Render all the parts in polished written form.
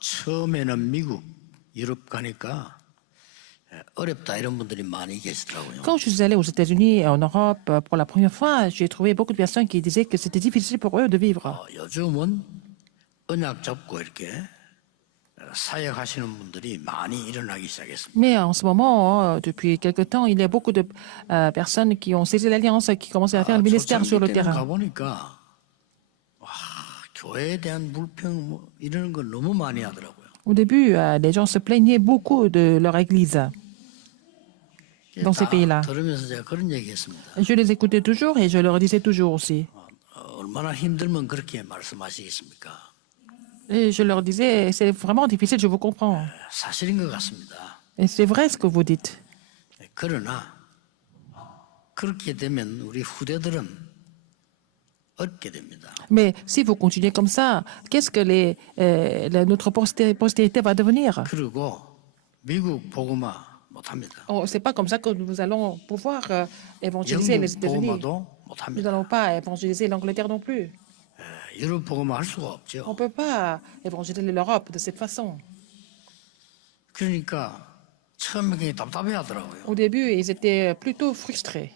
처음에는 미국, 유럽 가니까 어렵다 이런 분들이 많이 계시더라고요. Quand je suis allée aux États-Unis et en Europe pour la première fois, j'ai trouvé beaucoup de personnes qui disaient que c'était difficile pour eux de vivre. 요즘은 언약 잡고 이렇게 사역하시는 분들이 많이 일어나기 시작했습니다. Mais en ce moment, depuis quelque temps, il y a beaucoup de personnes qui ont saisi l'alliance et qui commencent à faire le ministère sur le 초창기 때는 terrain. 가보니까 와, 교회에 대한 불평 뭐 이런 걸 너무 많이 하더라고요. Au début, les gens se plaignaient beaucoup de leur église dans ces 다 pays-là. 들으면서 제가 그런 얘기했습니다. Je les écoutais toujours et je leur disais toujours aussi. 얼마나 힘들면 그렇게 말씀하시겠습니까? Et je leur disais, c'est vraiment difficile, je vous comprends. 사실인 것 같습니다. Et c'est vrai ce que vous dites. 그러나 그렇게 되면 우리 후대들은 얻게 됩니다. Mais si vous continuez comme ça, qu'est-ce que notre postérité va devenir? 그리고 미국 복음화 못합니다. Oh, c'est pas comme ça que nous allons pouvoir évangéliser les 영국 États-Unis. 복음화도 Nous 못합니다. n'allons pas évangéliser l'Angleterre non plus. 유럽 복음화 할 수가 On 없죠. ne peut pas évangéliser l'Europe de cette façon. 그러니까 처음에 굉장히 답답해하더라고요. Au début, ils étaient plutôt frustrés.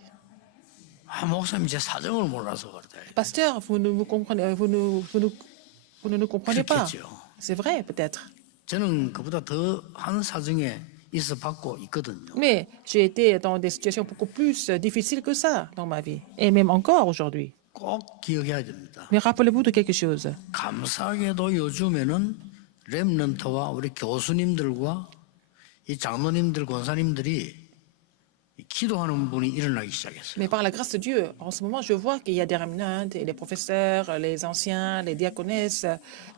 목사님 제 사정을 몰라서 그러다. Pasteur, vous ne nous comprenez, vous ne nous comprenez pas. 그렇겠죠. C'est vrai, peut-être. 저는 그보다 더 한 사정에 있어 받고 있거든요. Mais j'ai été dans des situations beaucoup plus difficiles que ça dans ma vie. Et même encore aujourd'hui. 꼭 기억해야 됩니다. Mais rappelez-vous de quelque chose. 감사하게도 요즘에는 렘넌트와 우리 교수님들과 이 장로님들, 권사님들이 기도하는 분이 일어나기 시작했어요. Mais par la grâce de Dieu, en ce moment, je vois qu'il y a des remnants, et les professeurs, les anciens, les diaconesses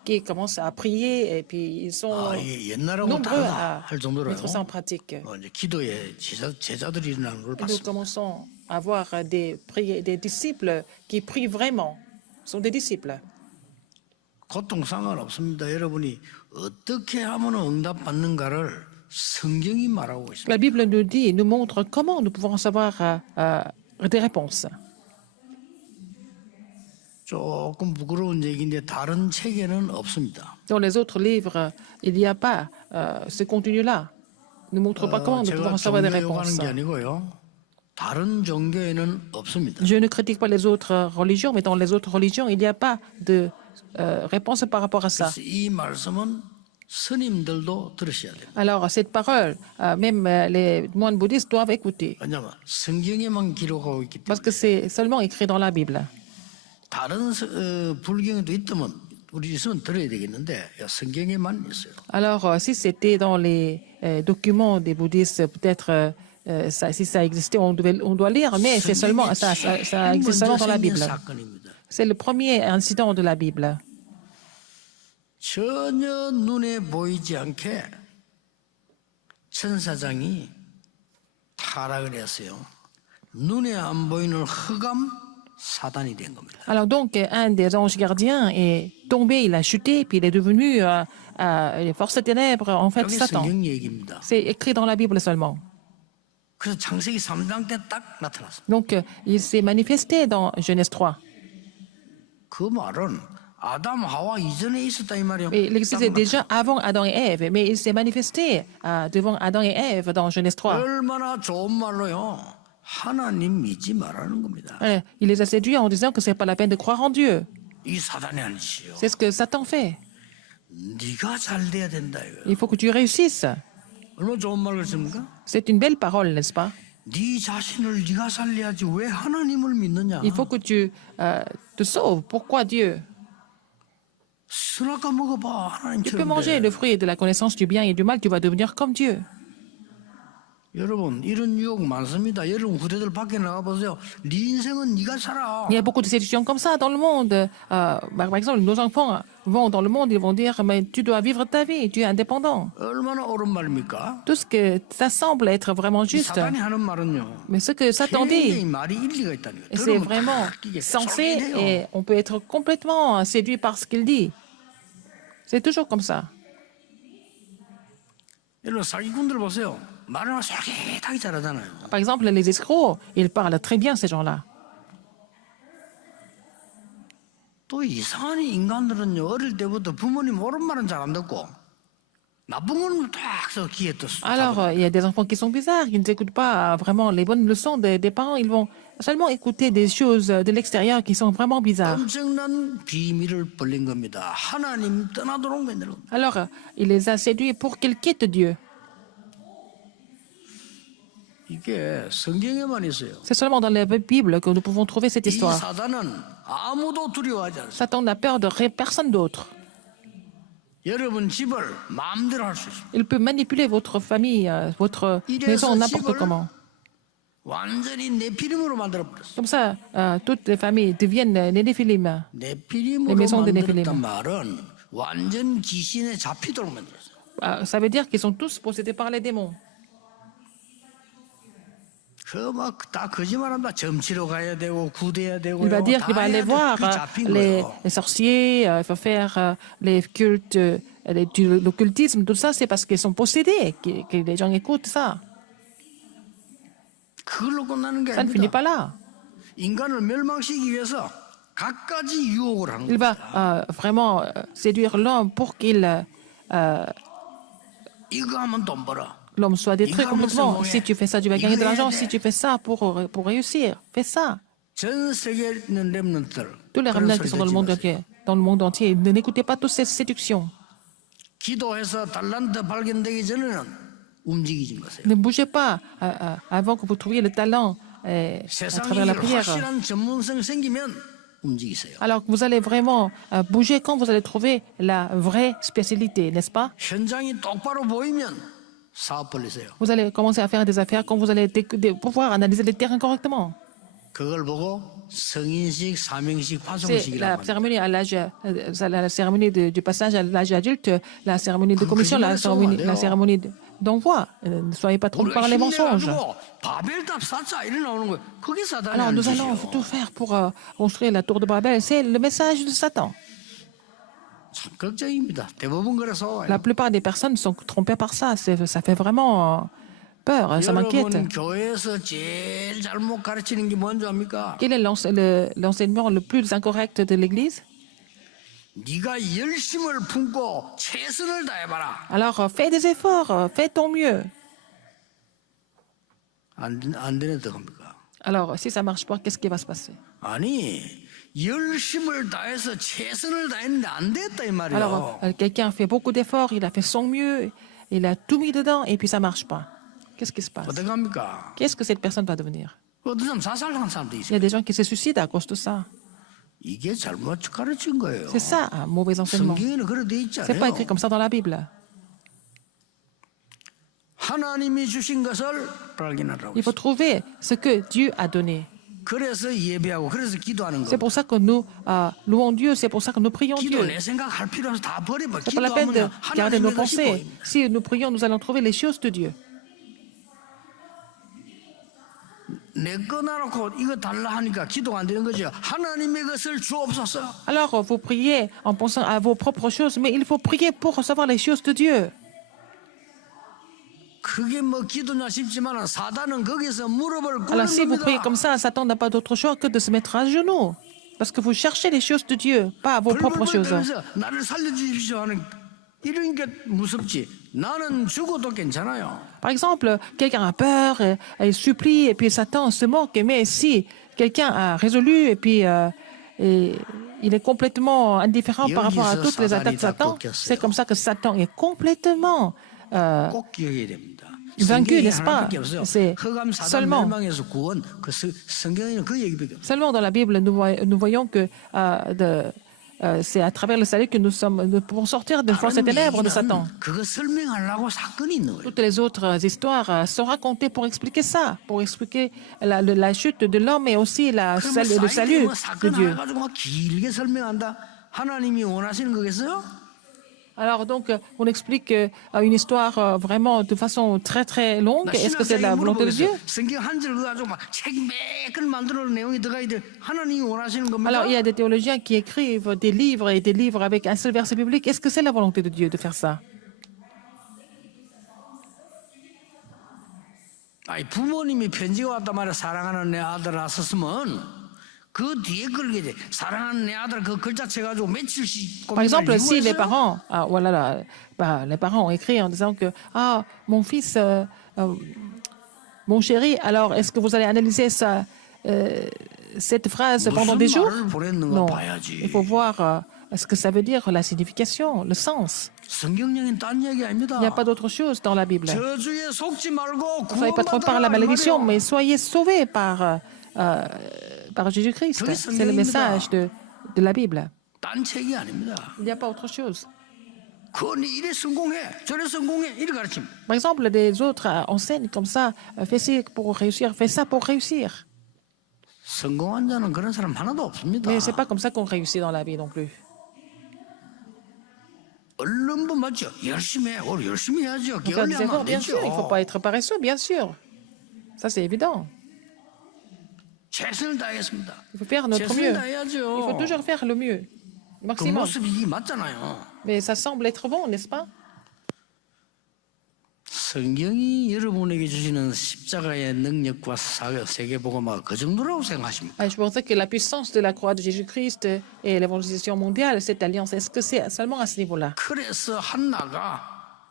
qui commencent à prier et puis ils sont 이게 옛날하고 nombreux 다르다 à 할 정도로요. mettre ça en pratique. 이제 기도에 제자들이 일어나는 걸 Et nous 봤습니다. commençons à voir des disciples qui prient vraiment. Ce sont des disciples. 고통 상관없습니다. 여러분이 어떻게 하면 응답받는가를 성경이 말하고 있습니다. La Bible nous dit, nous montre comment nous pouvons savoir des réponses. 조금 부끄러운 얘기인데 다른 책에는 없습니다. Dans les autres livres, il n'y a pas ce contenu-là. Ne montre pas comment nous 제가 pouvons savoir des 종교 욕하는 réponses. 게 아니고요. 다른 종교에는 없습니다. Je ne critique pas les autres religions, mais dans les autres religions, il n'y a pas de réponse par rapport à ça. 그래서 이 말씀은 스님들도 들으셔야 됩니다. Alors, cette parole, même les moines bouddhistes doivent écouter, 왜냐하면 성경에만 기록하고 있기 parce 때문에 que c'est seulement écrit dans la Bible. 다른 불경에도 있다면 우리 있으면 들어야 되겠는데 성경에만 있어요. Alors, si c'était dans les documents des bouddhistes, peut-être si ça existait, on doit lire, mais c'est seulement, ça existe seulement dans la Bible. 사건입니다. C'est le premier incident de la Bible. 전혀 눈에 보이지 않게 천사장이 타락을 했어요. 눈에 안 보이는 흑암 사단이 된 겁니다. Alors donc, un des anges gardiens est tombé, il a chuté, puis il est devenu les forces des ténèbres, en fait, 이게 Satan. 성경 얘기입니다. C'est écrit dans la Bible seulement. 그래서 창세기 3장 때 딱 나타났어요. Donc, il s'est manifesté dans Genèse 3. 그 말은 아담 하와 이전에 있었다 이 말이에요. Et il existait déjà avant Adam et Ève, mais il s'est manifesté devant Adam et Ève dans Genèse 3. 얼마나 좋은 말로요. 하나님 믿지 말라는 겁니다. Il les a séduits en disant que c'est pas la peine de croire en Dieu. 이 사단이 아니지요. C'est ce que Satan fait. 네가 잘 돼야 된다 이거예요. Il faut que tu réussisses. 얼마나 좋은 말 같습니까? C'est une belle parole, n'est-ce pas? 네 자신을 네가 살려야지 왜 하나님을 믿느냐? Il faut que tu te sauves. Pourquoi Dieu? 선악과 먹어봐 Tu peux 하나님처럼 manger 돼. le fruit de la connaissance du bien et du mal, tu vas devenir comme Dieu. 여러분 이런 유혹 많습니다. 여러분 후대들 밖에 나가 보세요. 네 인생은 네가 살아. Il y a beaucoup de situations comme ça dans le monde. Par exemple, nos enfants vont dans le monde, ils vont dire, mais tu dois vivre ta vie, tu es indépendant. 얼마나 옳은 말입니까? Tout ce que ça semble être vraiment 이 juste. 사단이 하는 말은요. Mais ce que Satan dit, 굉장히 말이 일리가 있다는 거예요. c'est 들으면 vraiment 딱 이게 sensé 쏠깃해요. et on peut être complètement séduit par ce qu'il dit. C'est toujours comme ça. 여러분 사기꾼들 보세요. 말을 솔깃하게 잘하잖아요. Par exemple, les escrocs, ils parlent très bien, ces gens-là. 또 이상한 인간들은요, 어릴 때부터 부모님 옳은 말은 잘 안 듣고 나쁜 거는 딱 해서 귀에 또 Alors, il y a des enfants qui sont bizarres, qui n'écoutent pas vraiment les bonnes leçons des parents. Ils vont seulement écouter des choses de l'extérieur qui sont vraiment bizarres. 엄청난 비밀을 벌린 겁니다. 하나님 떠나도록 만드는 겁니다. Alors, il les a séduits pour qu'ils quittent Dieu. 이게 성경에만 있어요. C'est seulement dans la Bible que nous pouvons trouver cette 이 histoire. 사단은 아무도 두려워하지 않습니다. Satan n'a peur de personne d'autre. 여러분 집을 마음대로 할 수 있습니다. Il peut manipuler votre famille, votre maison n'importe comment. 완전히 네피림으로 만들어 버렸어요. Comme ça, toutes les familles deviennent les Néphilim. 네피림으로 maisons de Néphilim. 만들었단 말은 완전 귀신에 잡히도록 만들었어요. Ça veut dire qu'ils sont tous possédés par les démons. 그막다 거짓말한다. 점치러 가야 되고 구대야 되고. Il va dire qu'il va aller voir 잡힌 les 거예요. sorciers, il va faire les cultes, l'occultisme, tout ça, c'est parce qu'ils sont possédés que les gens écoutent ça. 그걸로 끝나는 게 Ça ne finit 아닙니다. pas là. 인간을 멸망시키기 위해서 갖가지 유혹을 하는 Il va 겁니다. vraiment séduire l'homme pour qu'il 이거 하면 돈 벌어. l'homme soit détruit Il va complètement. mourir. Si tu fais ça, tu vas gagner de Il va l'argent. aider. Si tu fais ça pour réussir, fais ça. 전 세계에 있는 렘넌트들. Tous les 그런 remnants 소리 qui sont dans le 듣지 monde 마세요. entier, n'écoutez pas toutes ces séductions. 기도해서 달란트 발견되기 전에는 움직이지 마세요. Ne bougez pas avant que vous trouviez le talent à 세상 travers la 일을 prière. 확실한 전문성 생기면 움직이세요. Alors que vous allez vraiment bouger quand vous allez trouver la vraie spécialité, n'est-ce pas? 현장이 똑바로 보이면 사업 벌리세요. Vous allez commencer à faire des affaires quand vous allez pouvoir analyser les terrains correctement. 그걸 보고 성인식, 사명식, C'est 파송식이라고 la 합니다. cérémonie à l'âge, la cérémonie du passage à l'âge adulte, la cérémonie de commission, la cérémonie d'envoi. Ne soyez pas trompés par les mensonges. 힘내가지고 바벨탑 쌓자 이래 나오는 거예요. 그게 사단의 Alors nous allons 짓이에요. tout faire pour construire la tour de Babel. C'est le message de Satan. 참 걱정입니다. 대부분 그래서 La plupart des personnes sont trompées par ça. Ça fait vraiment peur, ça m'inquiète. 여러분 교회에서 제일 잘못 가르치는 게 뭔지 압니까? Quel est l'enseignement le plus incorrect de l'Église? 네가 열심을 품고 최선을 다해봐라. Alors fais des efforts, fais ton mieux. 안 되는 어떡합니까? Alors si ça marche pas, qu'est-ce qui va se passer? 아니 열심을 다해서 최선을 다했는데 안 됐다 이 말이에요. Alors quelqu'un fait beaucoup d'efforts, il a fait son mieux, il a tout mis dedans et puis ça marche pas. Qu'est-ce qui se passe? 어떡합니까? Qu'est-ce que cette personne va devenir? 어떤 사람 자살한 사람도 Il y 있어요. a des gens qui se suicident à cause de ça. 이게 잘못 가르친 거예요. C'est ça, un mauvais enseignement. 성경에는 그래 돼 있지 C'est pas 않아요. écrit comme ça dans la Bible. 하나님이 주신 것을 발견하라고. Il faut trouver ce que Dieu a donné. 그래서 예배하고 그래서 기도하는 C'est 거. pour ça que nous louons Dieu, c'est pour ça que nous prions 기도 Dieu. 내 생각할 필요 없어 다 버려봐. C'est pas la peine de 기도하면 garder nos 하나님의 것이 pensées. 보입니다. Si nous prions, nous allons trouver les choses de Dieu. 내 거 놔놓고 이거 달라 하니까 기도가 안 되는 거죠. 하나님의 것을 주옵소서. Alors, vous priez en pensant à vos propres choses, mais il faut prier pour recevoir les choses de Dieu. 그게 뭐 기도냐 싶지만 사단은 거기서 무릎을 Alors, si vous priez 꿇는 comme ça, Satan n'a pas d'autre choix que de se mettre à genoux. Parce que vous cherchez les choses de Dieu, pas vos propres choses. 벌벌벌면서 나를 살려주십시오 하는 이런 게 무섭지. 나는 죽어도 괜찮아요. Par exemple, quelqu'un a peur, il supplie, et puis Satan se moque. Mais si quelqu'un a résolu, et puis il est complètement indifférent par rapport à toutes les attaques de Satan, c'est comme ça que Satan est complètement 꼭 기억해야 됩니다. vaincu, 성경에 n'est-ce pas? 하나밖에 없어요. C'est 흑암 사단 seulement, 멸망에서 구원. 그 성경에는 그 얘기밖에 없어요. seulement dans la Bible, nous voyons que c'est à travers le salut que nous pouvons sortir de force et ténèbres de Satan. 그거 설명하려고 사건이 있는 거예요. Toutes les autres histoires sont racontées pour expliquer ça, pour expliquer la chute de l'homme et aussi le salut de 사건 Dieu. 해가지고 막 길게 설명한다. 하나님이 원하시는 거겠어요? Alors donc, on explique une histoire vraiment de façon très très longue. 나 Est-ce que c'est la 신학자에게 volonté de Dieu? 물어보겠어요. 성경 한 절 가지고 막책 매끈 만들어 놓은 내용이 들어가 있는데 하나님이 원하시는 겁니까? Alors, il y a des théologiens qui écrivent des livres et des livres avec un seul verset biblique. Est-ce que c'est la volonté de Dieu de faire ça? 아니 부모님이 편지가 왔단 말이야. 사랑하는 내 아들 왔었으면 그 뒤에 걸게 돼. 사랑하는 내 아들 그 글자 채가지고 며칠씩 Par exemple, si les 유언했어요. parents, voilà, les parents ont écrit en disant que mon fils, mon chéri, alors est-ce que vous allez analyser cette phrase pendant des 무슨 jours? 말을 보냈는가 Non. 봐야지. Il faut voir ce que ça veut dire, la signification, le sens. 성경적인 딴 얘기 아닙니다. Il n'y a pas d'autre chose dans la Bible. 저주에 속지 말고 Ne soyez pas trop par la 구원받으라 이 malédiction, 말이에요. mais soyez sauvés par Jésus-Christ. 그게 C'est le 성경입니다. message de la Bible. 딴 책이 아닙니다. Il n'y a pas autre chose. 그건 이래 성공해, 저래 성공해, 이래 가르칩니다. Par exemple, des autres enseignent comme ça, fais ci pour réussir, fais ça pour réussir. 성공한 자는 그런 사람 하나도 없습니다. Mais c'est pas comme ça qu'on réussit dans la vie non plus. 얼른 맞죠? 열심히 해. 오늘 열심히 해야죠. Il faut faire des 게을리하면 안 efforts, bien sûr. Il ne faut 되죠. pas être paresseux, bien sûr. Ça, c'est évident. 최선을 다하겠습니다. Il faut faire notre mieux. 최선을 다해야죠. Il faut toujours faire le mieux, 그 maximum. 모습이 이게 맞잖아요. Mais ça semble être bon, n'est-ce pas? 성경이 여러분에게 주시는 십자가의 능력과 세계복음화 그 정도라고 생각하십니까? Je pensais que la puissance de la croix de Jésus-Christ et l'évangélisation mondiale, cette alliance, est-ce que c'est seulement à ce niveau-là? 그래서 한나가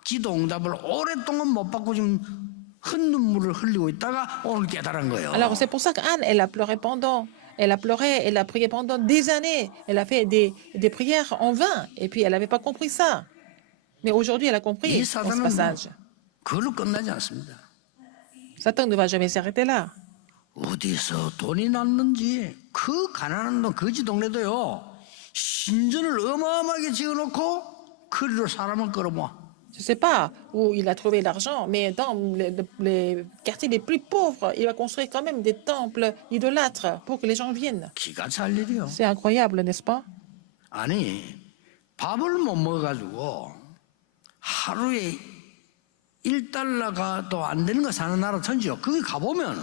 기도 응답을 오랫동안 못 받고 지금 큰 눈물을 흘리고 있다가 오늘 깨달은 거예요. Alors, c'est pour ça qu'Anne, elle a pleuré elle a pleuré, elle a prié pendant des années. Elle a fait des prières en vain. Et puis, elle n'avait pas compris ça. Mais aujourd'hui, elle a compris 이 dans ce 사단은 passage. 그걸로 끝나지 않습니다. Satan ne va jamais s'arrêter là. 어디서 돈이 났는지 그 가난한 거지 동네도요. 신전을 어마어마하게 지어놓고 그리로 사람을 끌어모아. Je ne sais pas où il a trouvé l'argent, mais dans les quartiers les plus pauvres, il va construire quand même des temples idolâtres pour que les gens viennent. 기가 찰 일이요. C'est incroyable, n'est-ce pas? 아니 밥을 못 먹어가지고 하루에 1달러가 또 안 되는 거 사는 나라 천지요. 거기 가보면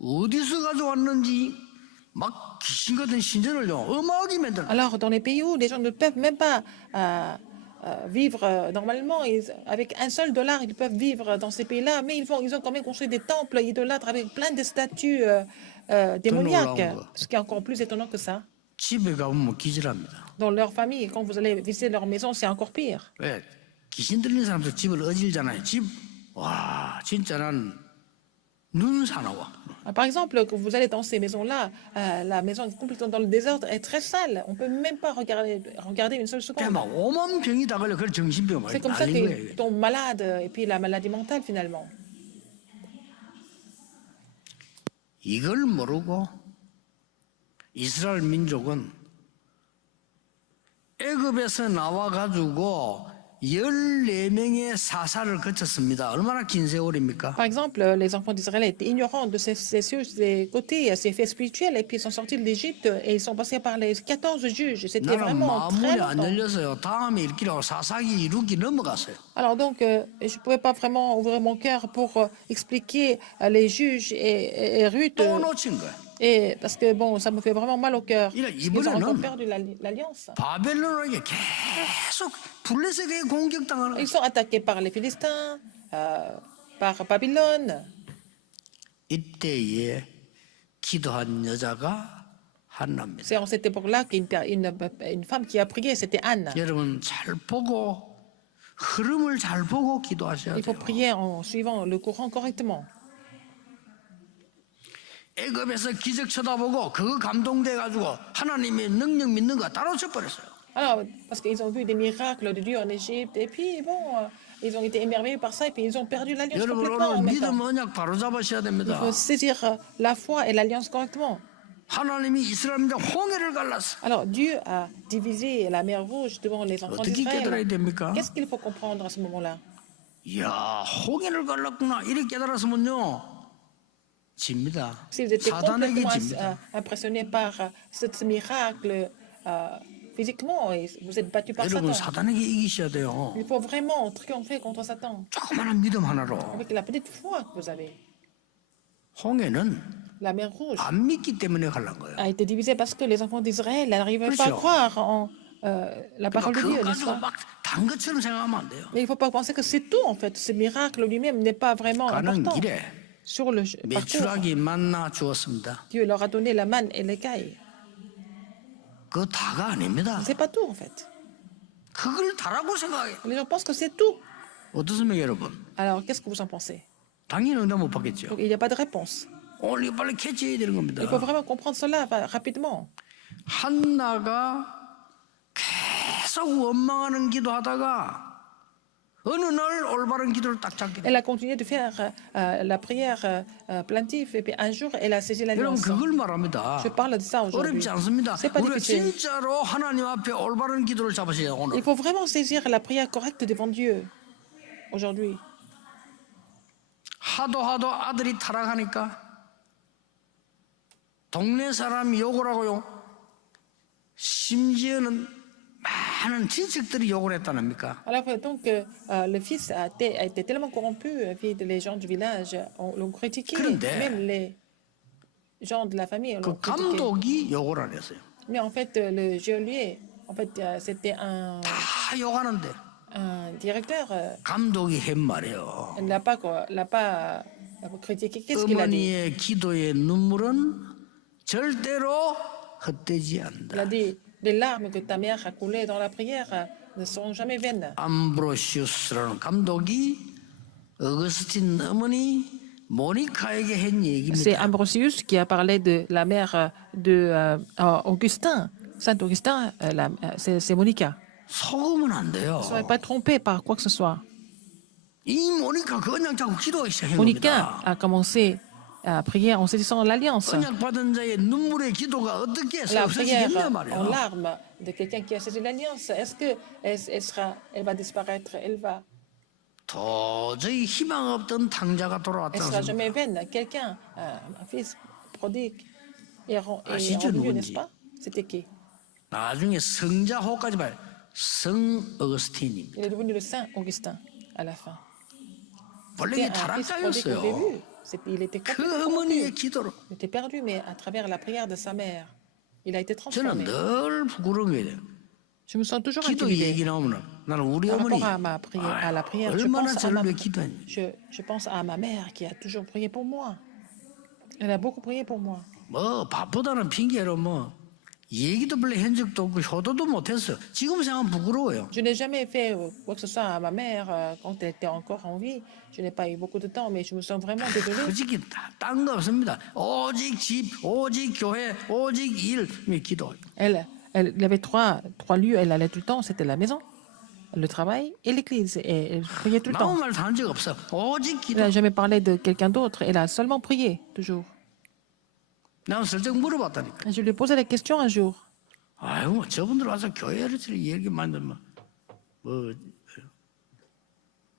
어디서 가져왔는지 막 귀신 같은 신전을요 어마어마하게 만들어. Alors, dans les pays où les gens ne peuvent même pas vivre normalement, avec un seul dollar, ils peuvent vivre dans ces pays-là, mais ils ont quand même construit des temples idolâtres avec plein de statues démoniaques. Ce qui est encore plus étonnant que ça. 집에 가보면 기절합니다. Dans leur famille, quand vous allez visiter leur maison, c'est encore pire. 왜? 귀신 들린 사람들 집을 어질잖아요. 집, 와, 진짜 난 눈 사나워. Par exemple, quand vous allez dans ces maisons-là, la maison est complètement dans le désordre, est très sale. On ne peut même pas regarder une seule seconde. 막 오만 병이 다 걸려. 그걸 정신병 C'est comme ça 날린 거예요. qu'ils tombent malades, et puis la maladie mentale finalement. 이걸 모르고 이스라엘 민족은 애굽에서 나와가지고 14명의 사사를 거쳤습니다. 얼마나 긴 세월입니까? Par exemple, les enfants d'Israël étaient ignorants de ces côtés, ces faits spirituels, et puis ils sont sortis de l'Égypte et ils sont passés par les 14 juges. C'était 나는 vraiment très 마음이 안 longtemps. 열려서요. 다음에 읽기라고 사사기 이루기 넘어갔어요. Alors donc, je ne pouvais pas vraiment ouvrir mon cœur pour expliquer les juges et Ruth, 또 놓친 거예요. et, parce que bon, ça me fait vraiment mal au cœur. Il a- Ils ont encore 이번에는- perdu l'alliance. 바벨론에게 계속 블레셋에게 공격당하는 Ils sont attaqués par les Philistins, par Babylone. 이때에 기도한 여자가 한나입니다. C'est en cette époque-là qu'une femme qui a prié, c'était Anne. 여러분 잘 보고 흐름을 잘 보고 기도하셔야 Il faut 돼요. prier en suivant le courant correctement. 애굽에서 기적 쳐다보고 그거 감동돼 가지고 하나님의 능력 믿는 거 따로 쳐버렸어요. Alors, parce qu'ils ont vu des miracles de Dieu en Égypte, et puis bon, ils ont été émerveillés par ça, et puis ils ont perdu l'alliance 여러분 complètement en 오늘 même temps. 믿음 언약 바로 잡으셔야 Il 됩니다. faut saisir la foi et l'alliance correctement. 하나님이 이스라엘 민족 홍해를 갈랐어. Alors, Dieu a divisé la mer Rouge devant les enfants 어떻게 깨달아야 d'Israël. 됩니까? Qu'est-ce qu'il faut comprendre à ce moment-là? 이야 홍해를 갈랐구나 이렇게 깨달았으면요 집니다. Si vous étiez 사단에게 complètement 집니다. impressionné par ce miracle physiquement, et vous êtes battu par 여러분 Satan. 사단에게 이기셔야 돼요. Il faut vraiment triompher contre Satan 조그마한 믿음 하나로 avec la petite foi que vous avez. 홍해는 La mer Rouge 안 믿기 때문에 갈란 거예요. a été divisée parce que les enfants d'Israël n'arrivaient pas à 그렇죠. croire en la parole de 그거 Dieu, n'est-ce 가지고 pas? 막단 것처럼 생각하면 안 돼요. Mais il ne faut pas penser que c'est tout, en fait. Ce miracle lui-même n'est pas vraiment 가는 important. 길에 sur le parcours. 메추라기 만나 주었습니다. Dieu leur a donné la manne et l'écaille. 그거 다가 아닙니다. C'est pas tout en fait. 그걸 다라고 생각해요. Les gens pensent que c'est tout. 어떻습니까, 여러분? Alors qu'est-ce que vous en pensez? 당연히 응답 못 받겠죠. Donc il n'y a pas de réponse. 오늘 이거 빨리 캐치해야 되는 겁니다. Il faut vraiment comprendre cela rapidement. 한나가 계속 원망하는 기도하다가 어느 날 올바른 기도를 딱 잡게 Elle 돼요. a continué de faire la prière plaintive et puis un jour elle a saisi 여러분 l'alliance. 그걸 말합니다. Je parle de ça aujourd'hui. 어렵지 않습니다. C'est pas 우리가 difficile. 진짜로 하나님 앞에 올바른 기도를 잡으셔야 오늘. Il faut vraiment saisir la prière correcte devant Dieu aujourd'hui. 하도 아들이 타락하니까 동네 사람이 욕을 하고요. 심지어는 많은 친척들이 욕을 했다랍니까? Alors donc le fils a été tellement corrompu, puis les gens du village l'ont critiqué, 그런데 même les gens de la famille l'ont 그 critiqué. 감독이 욕을 안 했어요. Mais en fait le geôlier, en fait c'était 다 욕하는데 un directeur. 감독이 한 말이에요. Elle l'a pas critiqué. Qu'est-ce qu'il a dit? 어머니의 기도의 눈물은 절대로 헛되지 않는다. Il a dit les larmes que ta mère a coulées dans la prière ne seront jamais vaines. 암브로시우스라는 감독이 어거스틴 어머니 모니카에게 한 C'est 얘기입니다. Ambrosius qui a parlé de la mère de Augustin, Saint Augustin, c'est Monica. 속으면 안 돼요. Ne soyez pas trompés par quoi que ce soit. 이 모니카 그냥 자꾸 기도하기 시작한 Monica 겁니다. a commencé à prier en saisissant l'alliance. 언약 받은 자의 눈물의 기도가 어떻게 La prière 없어지겠냐 en 말이에요. larmes de quelqu'un qui a saisi l'alliance, est-ce que elle va disparaître? 도저히 희망 없던 탕자가 Elle 돌아왔다. sera jamais vaine. Quelqu'un, un fils prodigue, est 진짜 revenu, 누군지. n'est-ce pas? C'était qui? 나중에 성자호까지 봐요. 성 어거스틴입니다. Il est devenu le Saint Augustin à la fin. 원래 C'était 이게 un fils prodigue au 타락자였어요. début. Il était 그 complètement 어머니의 corrompu. 기도로 Il était perdu, mais à travers la prière de sa mère, il a été 저는 transformé. 늘 부끄러운 거예요. Je me sens toujours 기도 intimidée. 얘기 나오면 나는 우리 Par 어머니 rapport à la prière, je 얼마나 pense, à 저를 위해 기도했니. je pense à ma mère qui a toujours prié pour moi. Elle a beaucoup prié pour moi. 뭐 바쁘다는 핑계로 뭐 얘기도 별로 한 적도 없고 효도도 못했어요. 지금 생각하면 부끄러워요. Je n'ai jamais fait quoi que ce soit à ma mère quand elle était encore en vie. Je n'ai pas eu beaucoup de temps, mais je me sens vraiment désolée. 솔직히 딴 거 없습니다. 오직 집, 오직 교회, 오직 일, 기도. Elle avait trois lieux, elle allait tout le temps, c'était la maison, le travail et l'église. Et elle priait tout le temps. 나무 말 다 한 적 없어. 오직 Elle 기도. n'a jamais parlé de quelqu'un d'autre, elle a seulement prié, toujours. 나 슬쩍 물어봤다니까. Et je lui ai posé la question un jour. 아유, 저분들 와서 교회를 얘기 만들면 뭐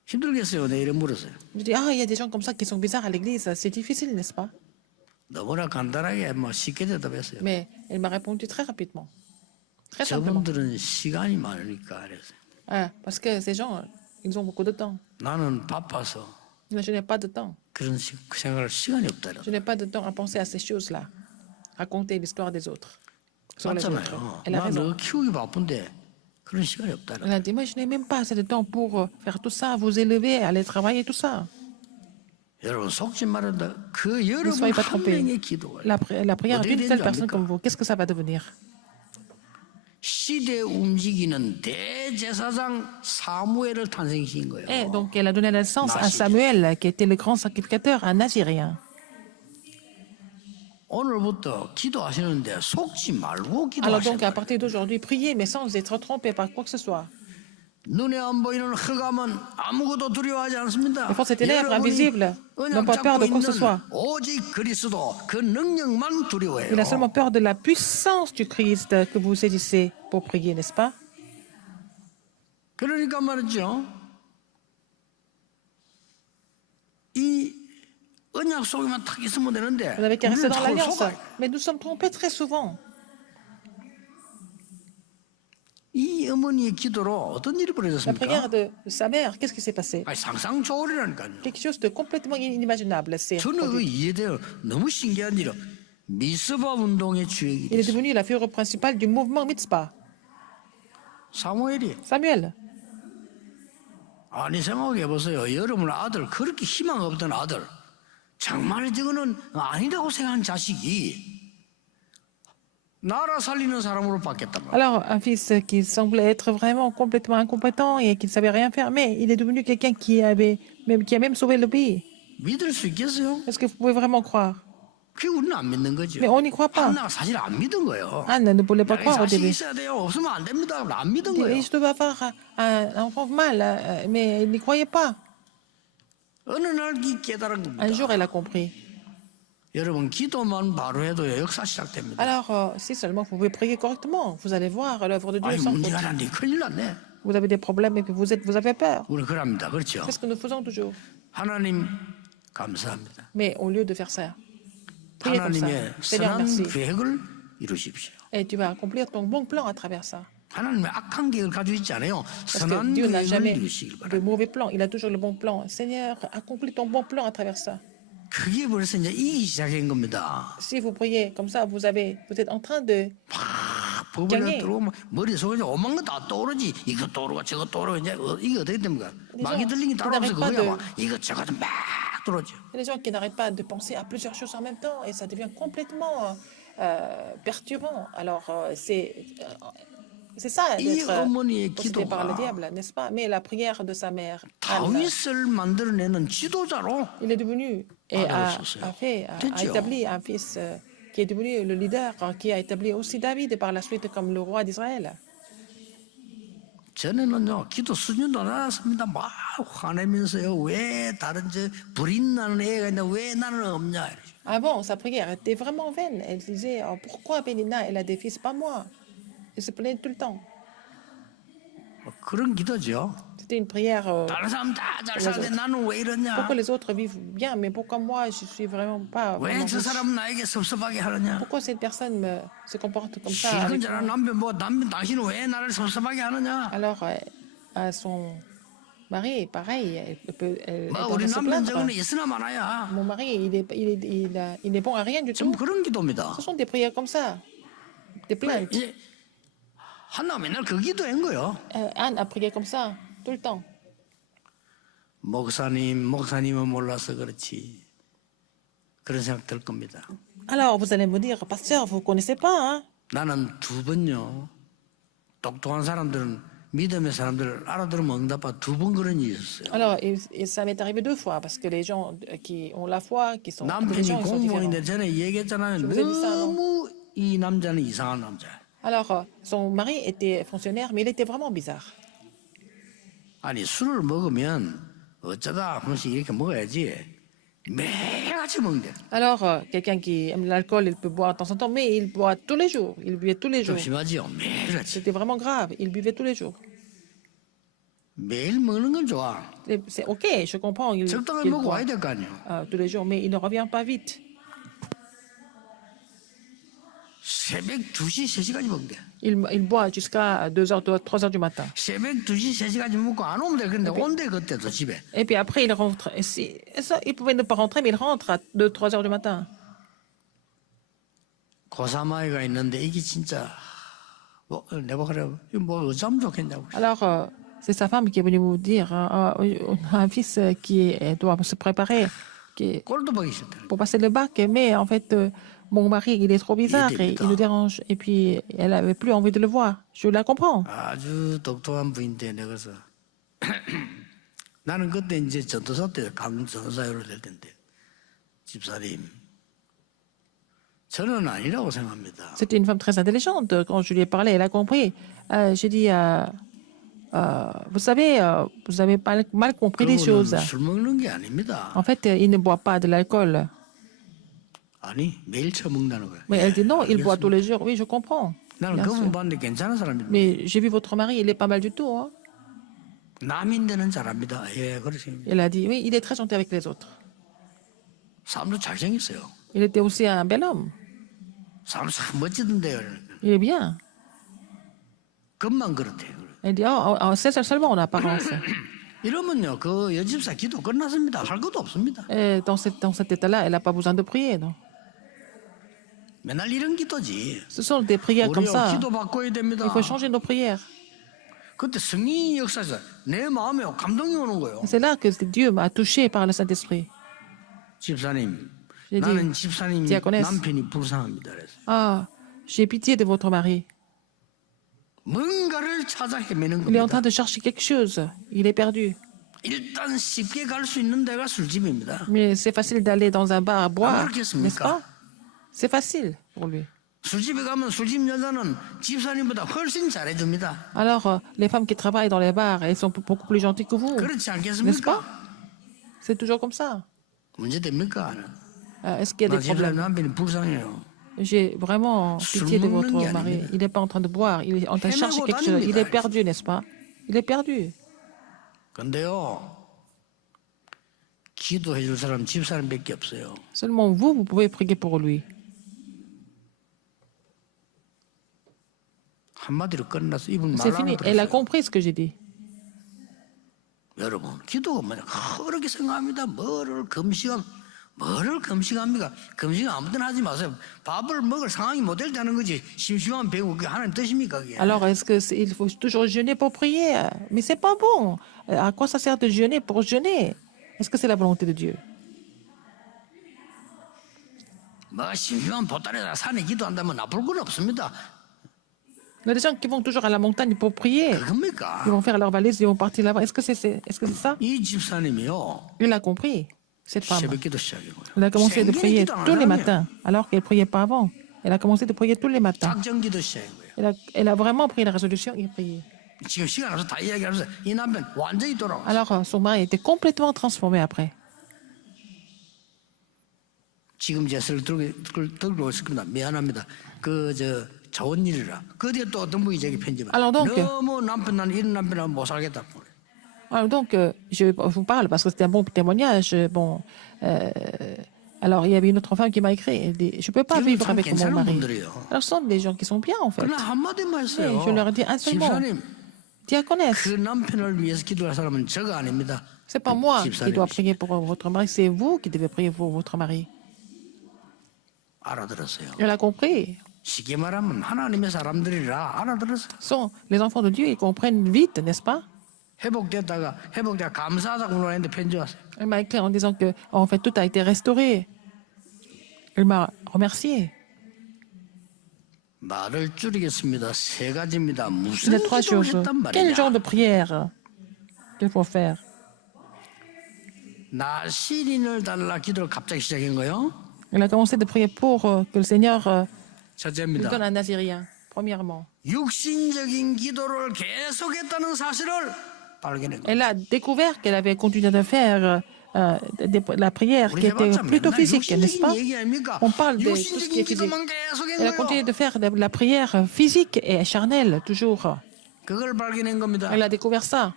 힘들겠어요. 내 이래 물었어요. Je dis, il y a des gens comme ça qui sont bizarres à l'église, c'est difficile, n'est-ce pas? 너무나 간단하게 뭐 쉽게 대답했어요. Mais elle m'a répondu très rapidement, très simplement. 저분들은 시간이 많으니까 그랬어요. Parce que ces gens, ils ont beaucoup de temps. 나는 바빠서 Mais je n'ai pas de temps. 그런 생각할 시간이 없다. Je n'ai pas de temps à penser à ces choses-là, raconter l'histoire des autres. Sur les autres. 맞잖아요. Elle a raison. 나너 키우기 바쁜데 그런 시간이 없다. Elle a dit, moi je n'ai même pas assez de temps pour faire tout ça, vous élever, aller travailler, tout ça. 여러분 속지 말한다. 그 Ne 여러분 soyez pas 한 trompés. 명의 기도가 La prière d'une seule personne comme vous, qu'est-ce que ça va devenir? 시대 움직이는 대제사장 사무엘을 탄생시킨 거예요. Et donc elle a donné naissance à Samuel, qui était le grand sacrificateur, un Nazirien. 오늘부터 기도하시는데 속지 말고 Alors donc à 기도하셔야 돼요. partir d'aujourd'hui, priez, mais sans être trompé par quoi que ce soit. 눈에 안 보이는 흑암은 아무것도 두려워하지 않습니다. Les forces ténèbres invisibles n'ont pas peur de quoi que ce soit. 오직 그리스도 그 능력만 두려워해요. Il a seulement peur de la puissance du Christ que vous saisissez pour prier, n'est-ce pas? 그러니까 말이죠. 이 언약 속에만 탁 있으면 되는데 Vous n'avez qu'à rester 우리는 dans 자꾸 l'alliance. 속아요. Mais nous sommes trompés très souvent. 이 어머니의 기도로 어떤 일이 La 벌어졌습니까? prière de sa mère, qu'est-ce qui s'est passé? 아니, 상상 초월이라니까요. Quelque chose de complètement inimaginable. 저는 그 이해돼요. 너무 신기한 일이요. 미스바 운동의 주역이 Il est 됐어요. devenu la figure principale du mouvement Mitzpah. 사무엘이 Samuel, 아니 생각해 보세요. 여러분 아들 그렇게 희망 없던 아들 정말 저거는 아니라고 생각한 자식이 나라 살리는 사람으로 바뀌었단 말이야. Alors, un fils qui semblait être vraiment complètement incompétent et qui ne savait rien faire, mais il est devenu quelqu'un qui a même sauvé le pays. 믿을 수 있겠어요? Est-ce que vous pouvez vraiment croire? 그게 우리는 안 믿는 거죠. Mais on n'y croit pas. 한나가 사실 안 믿은 거예요. Anne ne voulait pas 자기 croire au 자식이 début. 있어야 돼요. 없으면 안 됩니다. 안 믿은 Et 거예요. je devais avoir un enfant mâle, mais elle n'y croyait pas. 어느 날 깨달은 겁니다. Un jour, elle a compris. 여러분 기도만 바로 해도 역사 시작됩니다. Alors, si seulement vous pouvez prier correctement, vous allez voir l'œuvre de Dieu 아니 sans 문제가 faute. 난데 큰일 났네. Vous avez des problèmes et puis vous avez peur. 우리 그럽니다. 그렇죠? C'est ce que nous faisons toujours. 하나님 감사합니다. Mais au lieu de faire ça, priez comme ça. 하나님의 Seigneur, 선한 merci. 계획을 이루십시오. Et tu vas accomplir ton bon plan à travers ça. 하나님의 악한 계획을 가지고 있지 않아요. Parce que 선한 Dieu n'a 계획을 jamais 이루시길 de 바랍니다. mauvais plan. Il a toujours le bon plan. Seigneur, accomplis ton bon plan à travers ça. 그게 벌써 이제 이기 시작한 겁니다. Si vous priez comme ça, vous êtes en train de... 막 법을 들어오면 머릿속에 이제 오만 거 다 떠오르지. 이거 떠오르고 저거 떠오르고 이제 이게 어떻게 됩니까? 막이 들린 게 따로 없어. 그거야 막 이것저것 막 들어오죠. Il y a des gens qui n'arrêtent pas de penser à plusieurs choses en même temps et ça devient complètement perturbant. Alors, c'est ça 이 d'être 어머니의 possédé par le 기도가 diable, n'est-ce pas? Mais la prière de sa mère, Anne, 다윗을 만들어내는 지도자로 il est devenu et a 됐죠. établi un fils qui est devenu le leader, qui a établi aussi David et par la suite comme le roi d'Israël. 전에는요 기도 수준도 낮았습니다. 막 화내면서요 왜 다른 저 불인 나는 애가 있는데 왜 나는 없냐 이러죠. Avant, sa prière était vraiment vaine. Elle disait oh, pourquoi Pénina, elle a des fils, pas moi. Elle se plaignait tout le temps. 그런 기도죠. C'était une prière. 다른 사람 다 잘 사는데 나는 왜 이러냐? Pourquoi les autres vivent bien, mais pourquoi moi, je suis vraiment pas. Vraiment 왜 저 riche? 사람 나에게 섭섭하게 하느냐? Pourquoi cette personne se comporte comme ça 실컷 avec 자란 moi? 남편 뭐 남편 당신은 왜 나를 섭섭하게 하느냐? Alors, à son mari, pareil, elle est 뭐 en 우리 train de se 남편 plaindre. 저거는 있으나 마나야. Mon mari, il n'est bon à rien du tout. 좀 그런 기도입니다. Ce sont des prières comme ça, des plaintes. 이제 한나 맨날 그 기도한 거요. Anne a prié comme ça, tout le temps. 목사님은 몰라서 그렇지. 그런 생각 들 겁니다. Alors, vous allez me dire, pasteur, vous ne connaissez pas, hein? 나는 두 번요. 똑똑한 사람들은 믿음의 사람들 알아들으면 응답받아 두 번 그런 일이 있었어요. Alors, et ça m'est arrivé 2 fois, parce que les gens qui ont la foi, qui sont 남편이 intelligents, ils sont 공무원인데 différents. 전에 얘기했잖아요. Je vous ai dit ça, non? 너무 이 남자는 이상한 남자야. Alors, son mari était fonctionnaire, mais il était vraiment bizarre. 아니 술을 먹으면 어쩌다 한 번씩 이렇게 먹어야지 매일같이 먹는데 Alors, quelqu'un qui aime l'alcool, il peut boire de temps en temps, mais il boit tous les jours. Il buvait tous les 좀 jours. 심하지요. 매일같이 C'était vraiment grave. Il buvait tous les jours. 매일 먹는 건 좋아. C'est OK, je comprends. Il, 적당히 qu'il 먹고 boit 와야 될 거 아니에요. tous les jours, mais il ne revient pas vite. 새벽 2시, 3시까지 먹대. Il boit jusqu'à 2h, 3h du matin. 새벽 2시, 3시까지 먹고 안 오면 돼. 근데 온대 그때도 집에. Et puis après, il rentre. Et ça, il pouvait ne pas rentrer, mais il rentre à 2, 3h du matin. 고3 아이가 있는데 이게 진짜 뭐 내가 그래 뭐 어쩌면 좋겠냐고. Alors, c'est sa femme qui est venue vous dire on a un fils qui doit se préparer 꼴도 보기 싫다. pour passer le bac, mais en fait, mon mari, il est trop bizarre et il nous dérange. Et puis, elle n'avait plus envie de le voir. Je la comprends. 아주 똑똑한 부인데 내가서 나는 그때 이제 전도사 때 강전도사로 될 텐데 집사님 저는 아니라고 생각합니다. C'était une femme très intelligente. Quand je lui ai parlé, elle a compris. J'ai dit, vous savez, vous avez mal compris les choses. 술 먹는 게 아닙니다. En fait, il ne boit pas de l'alcool. 아니 매일 처먹는다는 거예요. Mais elle dit non, il boit tous les jours. Oui, je comprends. 나는 Bien 그분 sûr. 봤는데 괜찮은 사람입니다. Mais j'ai vu votre mari, il est pas mal du tout. Hein. 남인데는 잘합니다. 예, 그러세요. Elle a dit, oui, il est très gentil avec les autres. 사람도 잘생겼어요. Il était aussi un bel homme. 사람 참 멋지던데요. Il est bien. 겉만 그렇대요. Elle dit, c'est seulement en apparence. 이러면요, 그 여집사 기도 끝났습니다. 할 것도 없습니다. Et dans cet état-là, elle n'a pas besoin de prier. Non. 맨날 이런 기도지. Ce sont des prières comme 우리요 ça. 기도 바꿔야 됩니다. Il faut changer nos prières. 그때 성령의 역사에서 내 마음에 감동이 오는 거예요. C'est là que Dieu m'a touché par le Saint-Esprit. 집사님, J'ai dit, 나는 집사님 diaconesse, 남편이 불쌍합니다. 그래서 ah, j'ai pitié de votre mari. 뭔가를 찾아 헤매는 Il est en train 겁니다. de chercher quelque chose. Il est perdu. 일단 쉽게 갈 수 있는 데가 술집입니다. Mais c'est facile d'aller dans un bar à boire, n'est-ce 그렇겠습니까? pas? C'est facile pour lui. 술집에 가면 술집 여자는 집사님보다 훨씬 잘해줍니다. Alors, les femmes qui travaillent dans les bars, elles sont beaucoup plus gentilles que vous, 그렇지 n'est-ce pas? 않겠습니까? C'est toujours comme ça. 문제 됩니까? Est-ce qu'il y a 나 des 집사님 problèmes? 남편이 불쌍해요. J'ai vraiment pitié de votre mari. Il n'est pas en train de boire, il est en train de chercher quelque chose. Il est perdu, n'est-ce pas? Il est perdu. 근데요, 기도해 줄 사람 집사람밖에 없어요. Seulement vous, vous pouvez prier pour lui. 한마디로 끝났어. 이분 C'est 말 fini. 안 Elle a 들었어요. compris ce que j'ai dit. 여러분, 기도가 뭐냐? 그렇게 생각합니다. 뭐를 금식합니까? 금식 아무 때나 하지 마세요. 밥을 먹을 상황이 못 될 때 하는 거지. 심심하면 배우고 그게 하나님 뜻입니까? 그게? Alors, est-ce qu'il faut toujours jeûner pour prier? Mais c'est pas bon. À quoi ça sert de jeûner pour jeûner? Est-ce que c'est la volonté de Dieu? 뭐 심심한 보따리에다 산에 기도한다면 나쁠 건 없습니다. Il y a des gens qui vont toujours à la montagne pour prier. 그겁니까? Ils vont faire leur valise, ils vont partir là-bas. Est-ce que c'est ça? 이 집사님이요. Il a compris, cette femme. 새벽 기도 시작이고요. Elle a commencé de prier 기도 안 tous les 하면 matins, alors qu'elle ne priait pas avant. Elle a commencé de prier tous les matins. 작정 기도 시작이고요. Elle a vraiment pris la résolution et prié. 지금 시간 없어서 다 이야기하면서 이 남편 완전히 돌아왔어요. Alors, son mari était complètement transformé après. 지금 제스를 들고 있을 겁니다. 미안합니다. 좋은 일이라. 그뒤에 또 어떤 분이 저기 편집을. Alors donc, 너무 남편 나는 이런 남편하고 못 살겠다. alors donc je vous parle parce que c'était un bon témoignage. Bon, alors il y avait une autre femme qui m'a écrit. Elle dit, je ne peux pas vivre avec mon mari. Alors ce sont des gens qui sont bien en fait. 그러나 한마디만 했어요. Et je leur ai dit un seul mot. 집사님, Diaconesse, 그 남편을 위해서 기도할 사람은 저가 아닙니다. c'est pas moi qui 집사님이시. dois prier pour votre mari, c'est vous qui devez prier pour votre mari. 알아들었어요. Elle a compris. 쉽게 말하면 하나님의 사람들이라 알아들었어요. Sont les enfants de Dieu, ils comprennent vite, n'est-ce pas? 회복되다가 감사하다고 그러는데 편지 왔어요. Elle m'a écrit en disant que en fait tout a été restauré. Elle m'a remercié. 말을 줄이겠습니다. 세 가지입니다. Il y 무슨 a trois 기도를 choses. 했단 Quel genre 말이냐? de prière qu'il faut faire? 나 시린을 달라 기도를 갑자기 시작한 거요. Elle a commencé de prier pour que le Seigneur lui 첫째입니다. donne un Nazirien, premièrement. 육신적인 기도를 계속했다는 사실을 발견한 거예요. Elle a découvert qu'elle avait continué de faire la prière qui était plutôt physique, n'est-ce pas? On parle de tout ce qui est physique. 기도만 계속한 Elle a continué 거예요. de faire de la prière physique et charnelle, toujours. 그걸 발견한 겁니다. Elle a découvert ça.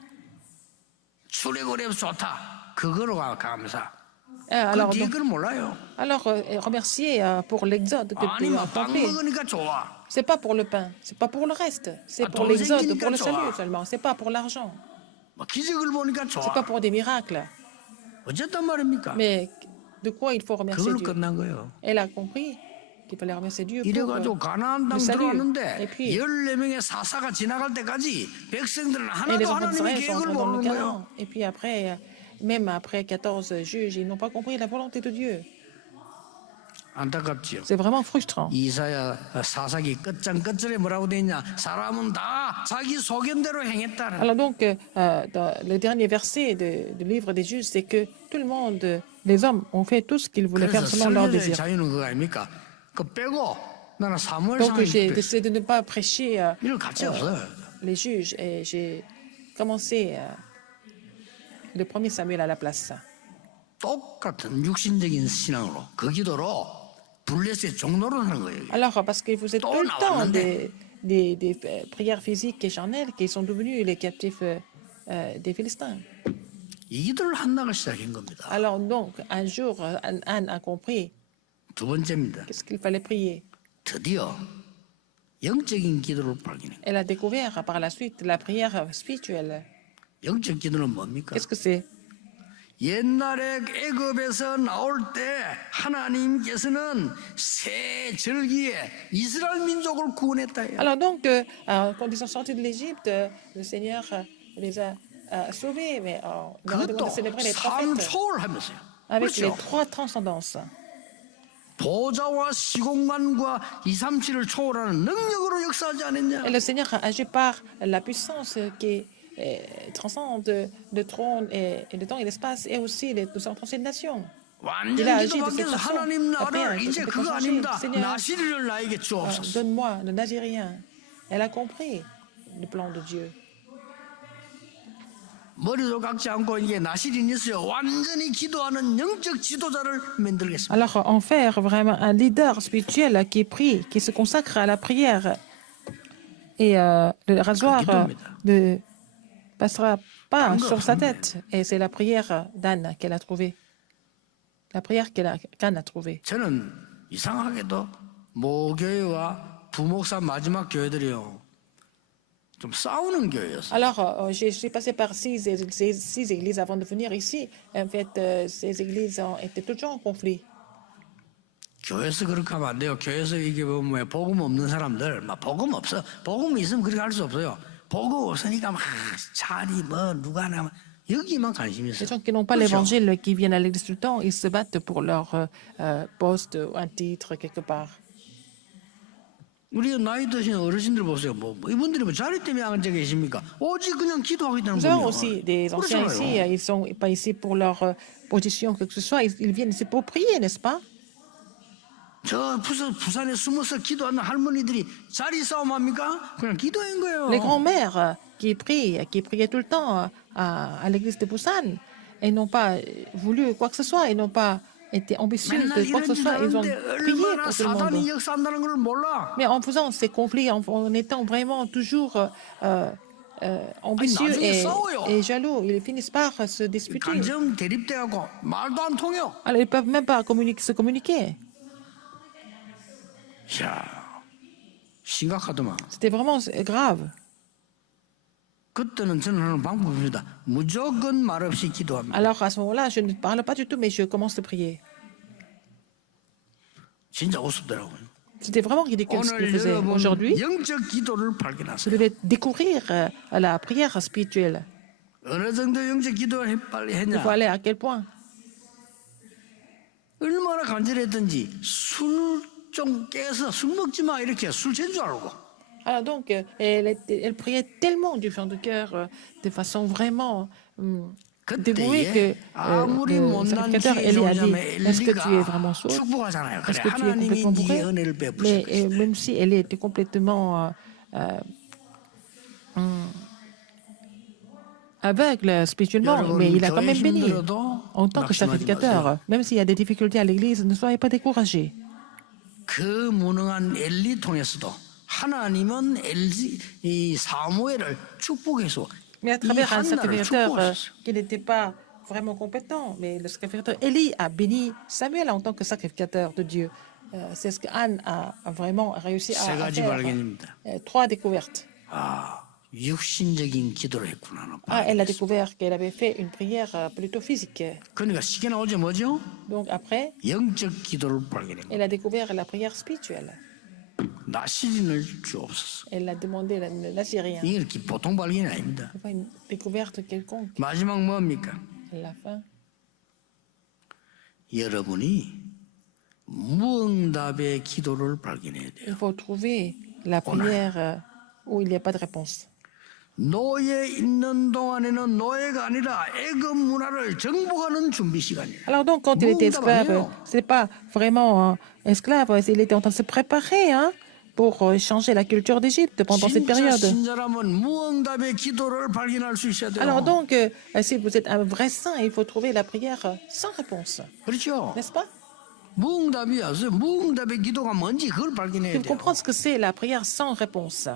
출애굽이 좋다. 그거로 감사. Alors, 그 뒤에 걸 몰라요. remercier pour l'exode que tu 아니면 as 빵 accompli. 먹으니까 좋아. C'est pas pour le pain, c'est pas pour le reste, c'est Ah, pour ton l'exode, zénith, pour le toi. salut seulement, c'est pas pour l'argent, 뭐 기적을 보니까 c'est 좋아. pas pour des miracles. 어쨌단 말입니까? Mais de quoi il faut remercier 그걸로 Dieu? 끝난 거예요. Elle a compris qu'il fallait remercier Dieu pour 이래가지고 가나안 땅 le salut. 들어왔는데 Et puis, 14명의 사사가 지나갈 때까지 백성들은 et 하나도 les enfants 하나님의 d'Israël sont 계획을 entrés dans le 모르는 거예요. Canaan. Et puis après, même après 14 juges, ils n'ont pas compris la volonté de Dieu. 안타깝지요. C'est vraiment frustrant. 이사야 사사기 끝장끝절에 뭐라고 돼 있냐? 사람은 다 자기 소견대로 행했다. Alors donc, dans le dernier verset du livre des juges, c'est que tout le monde, les hommes, ont fait tout ce qu'ils voulaient faire 그래서 selon leur 설교의 désir. 자유는 그거 아닙니까? 그 빼고 나는 사무엘 Donc j'ai 상을 décidé de ne pas prêcher 이럴 가치 없어요. les juges et j'ai commencé le premier Samuel à la place. 똑같은 육신적인 신앙으로 그 기도로 블레스의 종로를 하는 거예요. Alors, parce que vous êtes Ton tout le temps navrande. des prières physiques et charnelles qui sont devenus les captifs des Philistins. 이 기도를 한다고 시작한 겁니다. Alors donc, un jour, Anne a compris 두 번째입니다. qu'est-ce qu'il fallait prier. 드디어 영적인 기도를 발견해요. Elle a découvert par la suite la prière spirituelle. 영적 기도는 뭡니까? Qu'est-ce que c'est? 옛날에 애굽에서 나올 때 하나님께서는 새 절기에 이스라엘 민족을 구원했다. Alors donc, quand ils sont sortis de l'Égypte, le Seigneur les a sauvés, mais on leur a demandé 그것도 de célébrer les 삶 prophètes. 초월하면서요. avec les 그렇죠. 3 transcendances. 보좌와 시공간과 237을 초월하는 능력으로 역사하지 않았냐? Et le Seigneur a agi par la puissance qui transcende le trône et le temps et l'espace et aussi les 237 nations. Il a 완전 agi 기도 de cette 바뀌어서 façon. 하나님 La prière 나를 a été 이제 complètement 그거 changée. 아닙니다. Seigneur, 나시리를 나에게 주옵소서. donne-moi le Nazirien. Elle a compris le plan de Dieu. 머리도 깎지 않고 이게 나시린이 있어요. 완전히 기도하는 영적 지도자를 만들겠습니다. Alors, en faire vraiment un leader spirituel qui prie, qui se consacre à la prière. Et le rasoir ne passera pas sur sa tête. Et c'est la prière d'Anne qu'elle a trouvée. La prière qu'Anne a trouvée. 저는 이상하게도 모교회와 부목사 마지막 교회들이요. 좀 싸우는 교회였어요. Alors, j'ai passé par six églises avant de venir ici. En fait, ces églises étaient toujours en conflit. 교회에서 그렇게 하면 안 돼요. 교회에서 이게 뭐 복음 없는 사람들, 막 복음 없어. 복음이 있으면 그렇게 할 수 없어요. 복음 없으니까 막 자리 뭐 누가 나면 여기만 관심이 Les 있어요. gens qui n'ont pas l'évangile, qui viennent à l'église tout le temps, ils se battent pour leur poste ou un titre quelque part. 우리 나이 드신 어르신들 보세요. 뭐 이분들이 뭐 자리 때문에 앉아 계십니까? 오직 그냥 기도하겠다는 Nous avons 분이요. aussi des anciens ici, ils ne sont pas ici pour leur position, que ce soit, ils viennent ici pour prier, n'est-ce pas? 저 부산에 숨어서 기도하는 할머니들이 자리 싸움 합니까? 그냥 기도한 거예요. Les grands-mères qui priaient tout le temps à l'église de Busan, elles n'ont pas voulu quoi que ce soit, elles n'ont pas été ambitieuses 맨날 de quoi que ce 이런 짓 soit, ils ont 하는데 prié 얼마나 pour tout le 사단이 monde. 역사한다는 걸 몰라. Mais en faisant ces conflits, en étant vraiment toujours ambitieux 나중에 싸워요. et jaloux, ils finissent par se disputer. 감정 대립돼갖고 말도 안 통해요. Alors, ils ne peuvent même pas se communiquer. 이야, 심각하더만. C'était vraiment grave. 그때는 저는 하는 방법입니다. 무조건 말없이 기도합니다. Alors à ce moment-là, je ne parle pas du tout, mais je commence à prier. 진짜 우습더라고요. C'était vraiment ridicule ce qu'il 오늘 faisait. 여러분 Aujourd'hui, 영적 기도를 vous 발견하세요. devez découvrir la prière spirituelle. 어느 정도 영적 기도를 빨리 Il 했냐? faut aller à quel point? 얼마나 간절했던지 술 좀 깨서 술 먹지 마 이렇게 술 취한 줄 알고. Alors donc, elle priait tellement du fond du cœur, de façon vraiment dévouée que 아무리 le 못난 sacrificateur Élie a dit, 지혜자면 est-ce que tu es 엘리가 vraiment sourd? 축복하잖아요. Est-ce 그래 que tu es 하나님이 complètement 네 bourré? 은혜를 Mais 베푸셨어요. même si elle était complètement aveugle spirituellement, mais il a quand même béni en tant que sacrificateur. Même s'il y a des difficultés à l'église, ne soyez pas découragés. 그 무능한 엘리 통해서도 하나님은 이 사무엘을 축복해서 Mais à 이 travers un 한나를 sacrificateur 축복하셨어요. qui n'était pas vraiment compétent, mais le sacrificateur Élie a béni Samuel en tant que sacrificateur de Dieu. C'est ce qu'Anne a vraiment réussi 세 à 가지 faire. 발견입니다. 3 découvertes. 아, 육신적인 gido를 했구나. Elle a découvert qu'elle avait fait une prière plutôt physique. 그러니까 시계 나오지 뭐죠? Donc après, 영적 기도를 발견했고 elle a découvert la prière spirituelle. 나시린을 주옵소서. Elle a demandé l'Assyrien. 이게 이렇게 보통 발견이 아닙니다. C'est pas une découverte quelconque. 마지막 뭡니까? À la fin, 여러분이 무응답의 기도를 발견해야 돼요. il faut trouver la prière où il n'y a pas de réponse. 노예 있는 동안에는 노예가 아니라 애굽 문화를 정복하는 준비 시간이에요. Alors donc, quand il était esclave, ce n'est pas vraiment esclave, il était en train de se préparer pour changer la culture d'Égypte pendant cette 진짜 période. 신자라면 무응답의 기도를 발견할 수 있어야 돼요. Alors donc, si vous êtes un vrai saint, il faut trouver la prière sans réponse, 그렇죠. n'est-ce pas? 무응답이야. 무응답의 기도가 뭔지 그걸 Il 발견해야 faut 돼요. comprendre ce que c'est la prière sans réponse.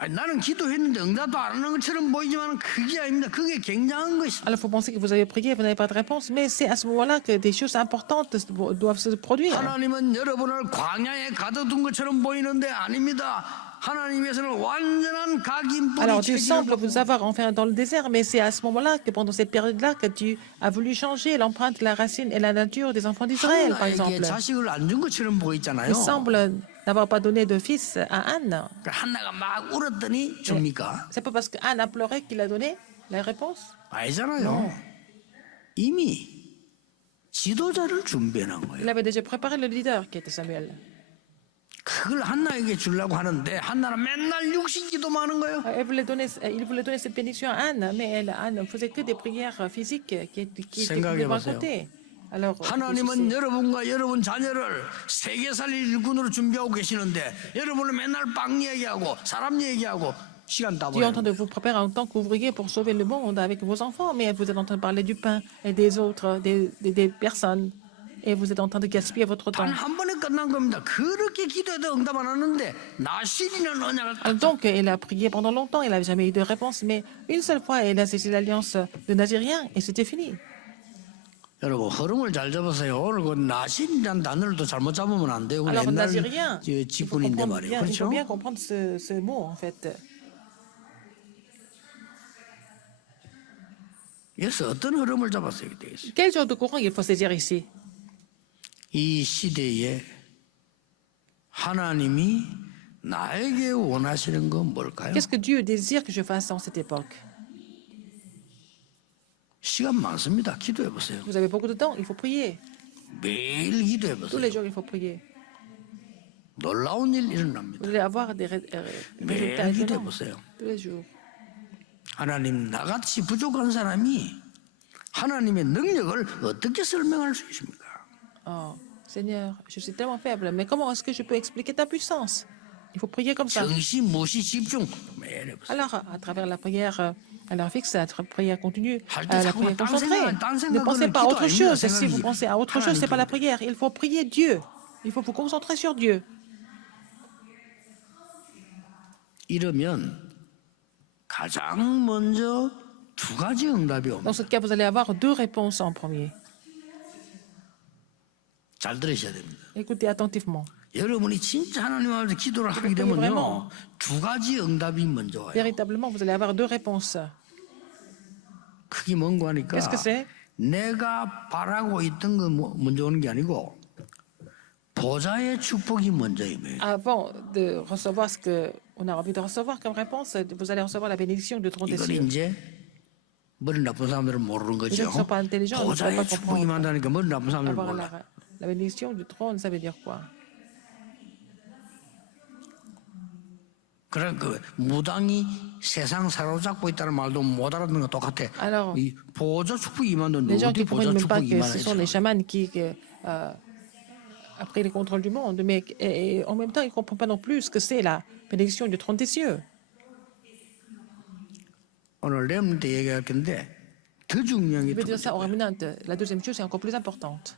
아니, 나는 기도했는데 응답도 안 하는 것처럼 보이지만 그게 아닙니다. 그게 굉장한 것입니다. Alors, il faut penser que vous avez prié, vous n'avez pas de réponse, mais c'est à ce moment-là que des choses importantes doivent se produire. 하나님은 여러분을 광야에 가둬둔 것처럼 보이는데 아닙니다. 하나님께서는 완전한 각인뿌리 Alors, Dieu semble 체질을 vous avoir enfermé dans le désert, mais c'est à ce moment-là que pendant cette période-là que Dieu a voulu changer l'empreinte, la racine et la nature des enfants d'Israël, par 한나에게 exemple. 자식을 안 준 것처럼 보이잖아요. Il semble n'avoir pas donné de fils à Anne. 한나가 막 울었더니 줍니까? C'est pas parce qu'Anne a pleuré qu'il a donné. La réponse? 아니잖아요. 이미 지도자를 준비해놓은 Il 거예요. avait déjà préparé le leader qui était Samuel. 그걸 한나에게 주려고 하는데 한나는 맨날 육신 기도만 하는 거예요. Il voulait donner cette bénédiction à Anne, mais Anne ne faisait que des prières physiques qui étaient complètement à côté. Alors, 하나님은 여러분과 여러분 자녀를 세계 살릴 일꾼으로 준비하고 계시는데 여러분은 맨날 빵 얘기하고 사람 얘기하고 시간 다 Dieu est en 버려요. train de vous préparer en tant qu'ouvrier pour sauver le monde avec vos enfants, mais vous êtes en train de parler du pain et des autres, des personnes, et vous êtes en train de gaspiller votre temps. 단 한 번에 끝난 겁니다. 그렇게 기도해도 응답 안 하는데 나실이는 언약을 딱 Alors, donc, il a prié pendant longtemps, il n'avait jamais eu de réponse, mais une seule fois, il a saisi l'alliance de Nazirien et c'était fini. 여러분 흐름을 잘 잡으세요. 오늘 그 나신이라는 단어를 또 잘못 잡으면 안 돼요. Alors, 옛날 Nazirien, il faut 직분인데 말이에요. il faut 그렇죠? bien comprendre ce mot, en fait. 그래서 어떤 흐름을 잡았어야 되겠어요. Quel genre de courant il faut saisir ici? 이 시대에 하나님이 나에게 원하시는 건 뭘까요? Qu'est-ce que Dieu désire que je fasse en cette époque? 시간 많습니다. 기도해 보세요. Vous avez beaucoup de temps, il faut prier. 매일 기도해 Tous 보세요. les jours, il faut prier. 놀라운 일 Vous 일어납니다. allez avoir des résultats 매일 기도해 étonnants. 보세요. Tous les jours. 하나님 나같이 부족한 사람이 하나님의 능력을 어떻게 설명할 수 있습니까? Oh, Seigneur, je suis tellement faible, mais comment est-ce que je peux expliquer ta puissance? Il faut prier comme ça. 정신 무시 집중 매일 해보세요. Alors, à travers la prière à l'heure fixe, à la prière continue, 할 à 때 la 자꾸만 prière 딴 concentrée, 생각, 딴 ne pensez 생각은 pas à 기도 autre 아닙니다. chose. Si vous 생각이 pensez à autre chose, ce n'est pas la prière. Il faut prier Dieu. Il faut vous concentrer sur Dieu. 이러면 가장 먼저 두 가지 응답이 Dans 옵니다. ce cas, vous allez avoir deux réponses en premier. 잘 들으셔야 됩니다. Écoutez attentivement. 여러분이 진짜 하나님 앞에서 기도를 하게 되면요, 두 가지 응답이 먼저 와요. Véritablement, vous allez avoir deux réponses. 그게 뭔가 하니까 Qu'est-ce que c'est? 내가 바라고 있던 거 먼저 오는 게 아니고 보좌의 축복이 먼저 임해요. Avant de recevoir ce qu'on a envie de recevoir comme réponse, vous allez recevoir la bénédiction du trône des 이걸 cieux. 이제 머리 나쁜 사람들은 모르는 거죠. Les gens qui ne sont pas intelligents ne peuvent 보좌의 pas 축복이 comprendre. 만다니까 머리 나쁜 사람들은 Avoir 몰라. la bénédiction du trône, ça veut dire quoi? 그래 그 무당이 세상 사로잡고 있다는 말도 못 알아듣는 거 똑같아. Alors, 이 보좌 축복이 임하는데 Les gens 어디 qui 보좌 comprennent même pas 축복이 que ce sont 임하는지. les chamans qui a pris le contrôle du monde, mais et en même temps, ils ne comprennent pas non plus ce que c'est la bénédiction du trône des cieux. 오늘 렘 때 얘기할 건데 더 중요한 Je 게 vais 두 dire ça 번째. en rémunante. La deuxième chose est encore plus importante.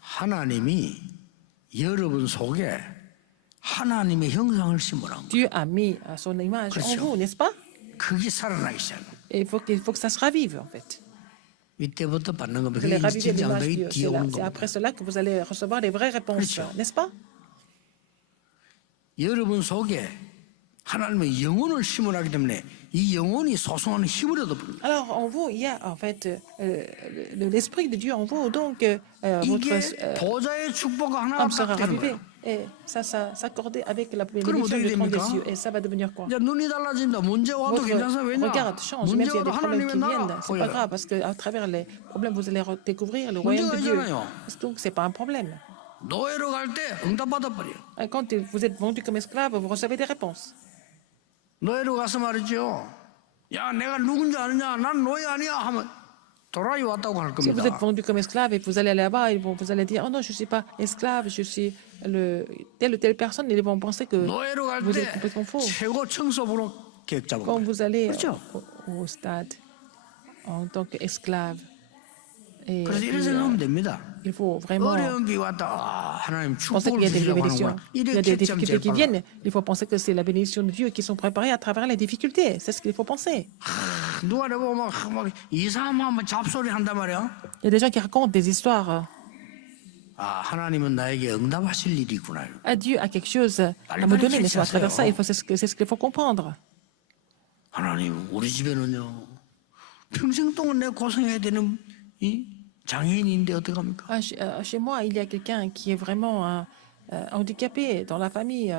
하나님이 여러분 속에 하나님의 형상을 심으란 거. Dieu a mis à son image en vous, n'est-ce pas? 그게 살아나기 시작해요. Et il faut que ça se ravive, en fait. 이때부터 받는 겁니다. Vous allez 그게 raviver 진짜 l'image de 엉덩이 Dieu. 뛰어오는 C'est 겁니다. après cela que vous allez recevoir les vraies réponses, 그렇죠. n'est-ce pas? 여러분 속에 하나님의 영혼을 심으라기 때문에 이 영혼이 소송하는 힘을 얻어버립니다. Alors, en vous, il y a en fait l'esprit de Dieu en vous, donc votre 이게 보좌의 축복과 하나가 âme sera 딱 되는 ravivée. 거예요. Et ça s'accorder avec la 그럼 bénédiction 어떻게 du trône des 됩니까? cieux. Et ça va devenir quoi? 이제 눈이 달라진다. 문제 와도 Votre 괜찮아요. 왜냐? regard change, même 문제 s'il y a 와도 des problèmes 하나님의 qui 나라 viennent. C'est pas 보여요. grave, parce qu'à travers les problèmes, vous allez découvrir le royaume de Dieu. 있잖아요. Donc, c'est pas un problème. 노예로 갈 때 응답 받아버려요. Et quand vous êtes vendu comme esclave, vous recevez des réponses. 노예로 가서 말이죠. 야, 내가 누군지 아느냐? 난 노예 아니야. 하면 도라이 왔다고 할 Si vous 겁니다. êtes vendu comme esclave et que vous allez là-bas, vous allez dire, oh non, je ne suis pas esclave, je suis telle ou telle personne. Ils vont penser que 노예로 갈 vous 때 êtes complètement faux. 최고 청소부로 계획 Quand 잡아버려요. vous allez 그렇죠? au stade en tant qu'esclave, et 그래서 puis, 이런 생각하면 됩니다. il faut vraiment 어려운 비 왔다. 아, 하나님 penser 축복을 qu'il y a des 주시려고 bénédictions. 하는구나. Il y a des 이렇게 참 difficultés 제일 qui 빨라. viennent. Il faut penser que c'est la bénédiction de Dieu qui sont préparées à travers les difficultés. C'est ce qu'il faut penser. 누가 내보고 막 이상하면 잡소리 한단 말이야. Il y a des gens qui racontent des histoires. 아, 하나님은 나에게 응답하실 일이 있구나. À Dieu a quelque chose à me donner, mais à travers ça, c'est ce qu'il faut comprendre. 하나님, 우리 집에는요. 평생 동안 내가 고생해야 되는 이 장애인인데 어떡합니까? Chez moi, il y a quelqu'un qui est vraiment handicapé dans la famille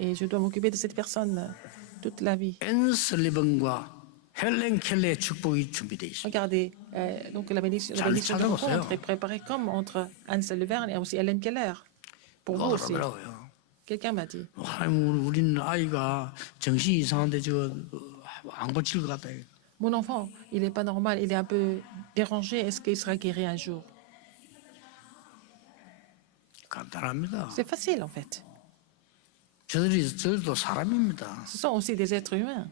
et je dois m'occuper de cette personne toute la vie. 앤 설리번과 헬렌 켈레의 축복이 준비되어 있습니다. Regardez, donc la bénédiction 잘 de 찾아보세요. rencontre est préparée comme entre Ansel Leverne et aussi Hélène Keller. Pour vous 누가 aussi. 그러더라고요. Quelqu'un m'a dit. 하나님 우리는 아이가 정신이 이상한데 안 고칠 것 같다. Mon enfant, il n'est pas normal, il est un peu dérangé. Est-ce qu'il sera guéri un jour? 간단합니다. C'est facile en fait. 저들도 사람입니다. Ce sont aussi des êtres humains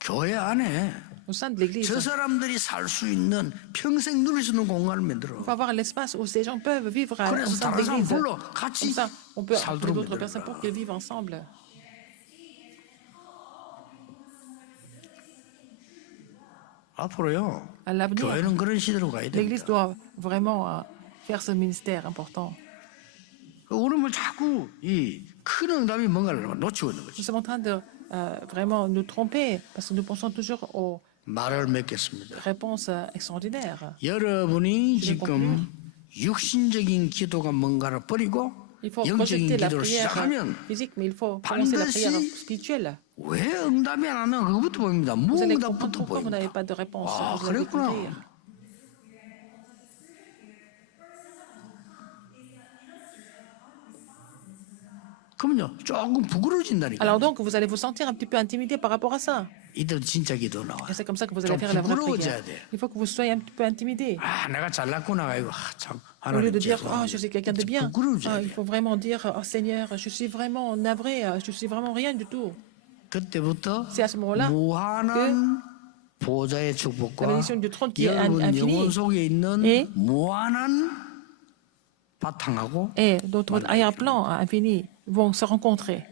교회 안에 au sein de l'Église. 저 사람들이 살 수 있는 평생 누릴 수 있는 공간을 만들어. Il faut avoir l'espace où ces gens peuvent vivre au 그래서 sein de 다른 사람 l'Église. 불러 Comme 같이 ça, on peut appeler 살도록 d'autres personnes pour 만들어라. qu'ils vivent ensemble. 앞으로요. À l'avenir, 교회는 그런 시대로 가야 l'Église 됩니다. doit vraiment faire ce ministère important. 우리는 자꾸 이 큰 응답이 뭔가를 놓치고 있는 Nous 거지. sommes en train de vraiment nous tromper parce que nous pensons toujours aux 말을 맺겠습니다. réponses extraordinaires. 여러분이 지금 육신적인 기도가 뭔가를 버리고 Il faut 영적인 rejeter la 기도를 prière 시작하면 physique, mais il faut commencer la prière 반드시 spirituelle. 왜 응답이 안 하면 그것부터 보입니다. Vous allez comprendre 무응답부터 pourquoi vous n'avez 보입니다. pas de réponse. 아, Vous allez 그랬구나. découvrir. 그러면요 조금 부끄러워진다니까. Alors donc, vous allez vous sentir un petit peu intimidé par rapport à ça. 이들 진짜 기도 나와. Et c'est comme ça que vous 좀 allez faire la vraie 부끄러워져야 prière. 돼. Il faut que vous soyez un petit peu intimidé. 아 내가 잘났구나 이거 참 Au lieu 하나님 de dire, oh, 죄송합니다. je suis quelqu'un de bien, 부끄러워져야 il 돼. faut vraiment dire, oh Seigneur, je suis vraiment navré, je suis vraiment rien du tout. 그때부터 C'est à ce moment-là 무한한 보좌의 la 축복과 bénédiction du trône qui est 여러분 infinie 영혼 속에 있는 et- 무한한 바탕하고 et notre arrière-plan infini vont se rencontrer.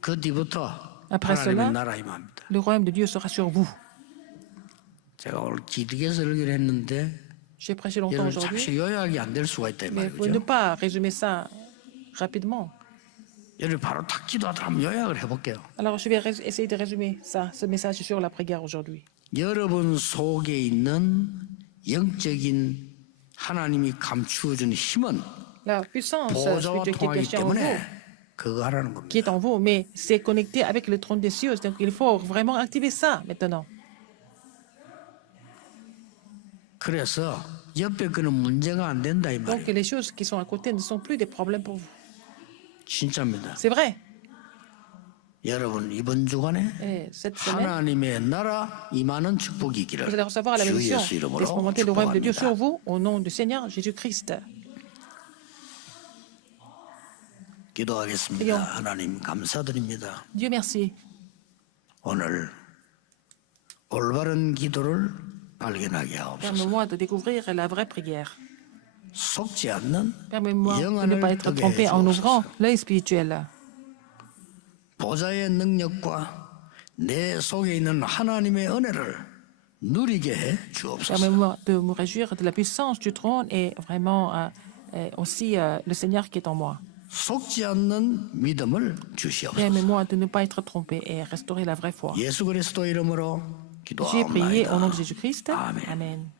그 뒤부터 Après cela, 하나님의 나라 임합니다. le royaume de Dieu sera sur vous. 제가 오늘 길게 설교를 했는데 J'ai prêché longtemps 여러분 aujourd'hui, 잠시 요약이 안 될 수가 있다 이 mais pour ne 말이죠. pas résumer ça rapidement. 여러분 바로 탁 기도하도록 한번 요약을 해볼게요. Alors je vais essayer de résumer ça, ce message sur la prière aujourd'hui. 여러분 속에 있는 영적인 하나님이 감추어준 힘은 La puissance 보좌와 spirituelle qui est 통하기 cachée en vous, 때문에 그거 하라는 겁니다. qui est en vous, mais c'est connecté avec le trône des cieux. Donc il faut vraiment activer ça maintenant. 그래서 옆에 거는 문제가 안 된다 이 Donc 말이에요. les choses qui sont à côté ne sont plus des problèmes pour vous. 진짜입니다. C'est vrai. 여러분 이번 주간에 Et cette semaine, 하나님의 나라 임하는 축복이 vous allez 있기를 recevoir la 주 bénédiction 예수 이름으로 d'expérimenter le royaume de Dieu sur 축복합니다. vous au nom du Seigneur Jésus-Christ. 기도하겠습니다. 하나님 감사드립니다. Dieu merci. 오늘 올바른 기도를 발견하게 하옵소서. Permets-moi de découvrir la vraie prière. 속지 않는 Permets-moi de ne 영안을 pas être 뜨게 trompé en ouvrant 해주옵소서. l'œil spirituel. 보좌의 능력과 내 속에 있는 하나님의 은혜를 누리게 해 주옵소서. Permets-moi de me réjouir de la puissance du trône et vraiment aussi le Seigneur qui est en moi. 속지 않는 믿음을 주시옵소서. Permets-moi de ne pas être trompé et restaurer la vraie foi. 예수 그리스도 이름으로 J'ai prié au nom de 기도하옵나이다. Jésus-Christ. Amen. Amen.